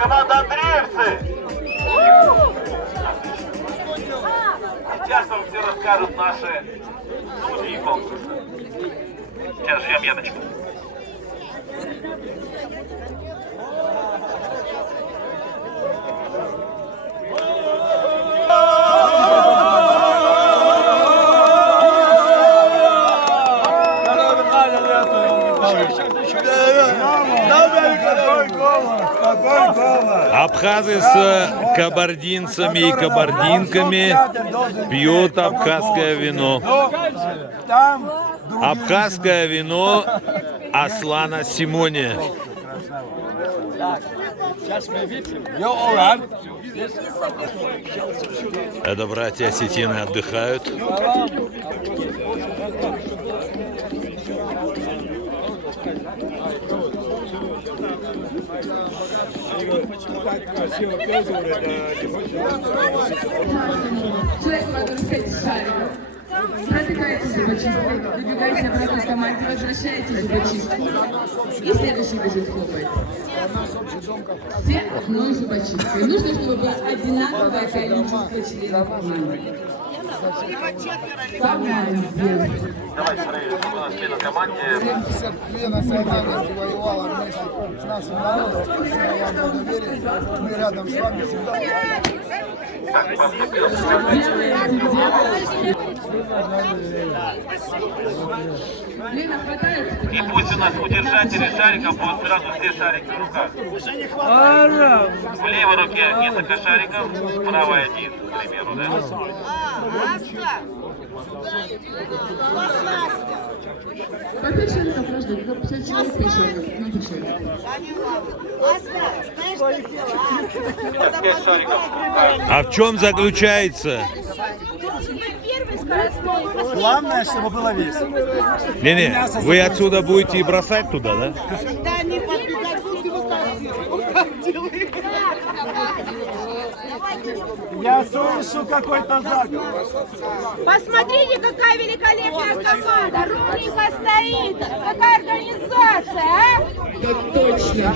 команда Андреевцы. Сейчас вам все расскажут наши судьи конкурса. Сейчас ждем Яночку. Абхазы с кабардинцами и кабардинками пьют абхазское вино. Абхазское вино Аслана Симония. Это братья осетины отдыхают. Человек, который 5 шариков. Протыкаете зубочисткой, выбегаете обратно к команде, возвращаете зубочистку. И следующий бежит хлопает. Все одной зубочисткой. Нужно, чтобы было одинаковое количество членов команды. Давайте проверим, кто у нас член команде. 72 национальности воевала вместе с нашим народом. Спасибо вам за доверие. Мы рядом с вами всегда. И пусть у нас удержатели шариков будут сразу все шарики в руках. В левой руке несколько шариков, в правой один, к примеру, да? По 5 шариков каждый, 50 человек, 5 шариков, на 5 шариков. 5 шариков. А в чем заключается? Главное, чтобы было весело. Не-не, вы отсюда будете и бросать туда, да? Да не подбегать, ты выходил. Я слышу какой-то заговор. Посмотрите, какая великолепная команда. Ровненько стоит. Какая организация, а? Так точно.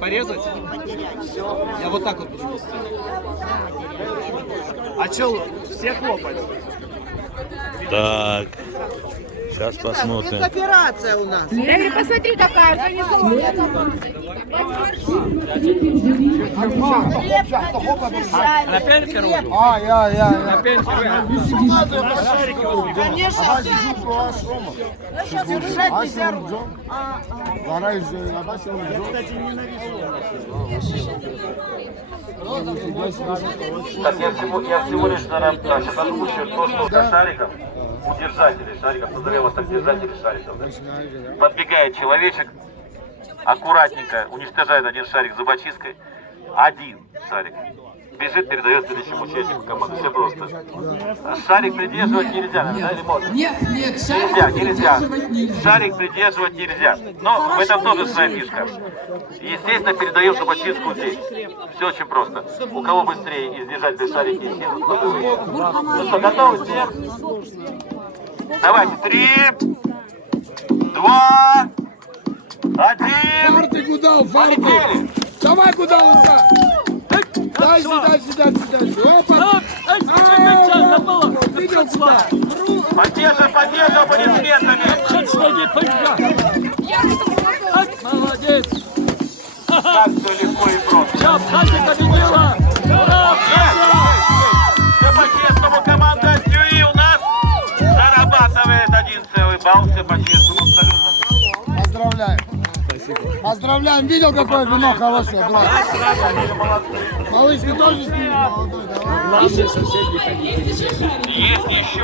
Порезать? Я вот так вот буду вести. А чё, все хлопать? Так, сейчас посмотрим. Операция у нас. Я говорю, посмотри, какая организованная. На пенке рулю? Я. Конечно. Держать нельзя. Так, я всего лишь сейчас озвучу то, что для шариков, удержатели шариков, назовем вас так, держатели шариков. Подбегает человечек, аккуратненько уничтожает один шарик зубочисткой, один шарик. Бежит, передает следующему участнику команды. Все просто. Шарик придерживать нельзя, да, или можно? Нет, шарик Нельзя. придерживать нельзя. Шарик придерживать нельзя. Но в этом тоже своя фишка. Естественно, передаем зубочистку здесь. Все очень просто. У кого быстрее издержать без шарики, ну что, готовы все? Давайте, 3, 2, 1. Фартик удал, фартик. Полетели. Давай куда лучше. Дальше. Опа. Видел сюда. Поддержим аплодисментами. Молодец! Как все легко и просто. Все, Абхазия победила! Ура! Все по-честному, команда Сюи у нас зарабатывает 1 целый балл. Все по-честному абсолютно. Поздравляем. Поздравляем. Видел, какое вино хорошее, брат? Малыш, ты тоже с ним молодой, давай. Есть еще.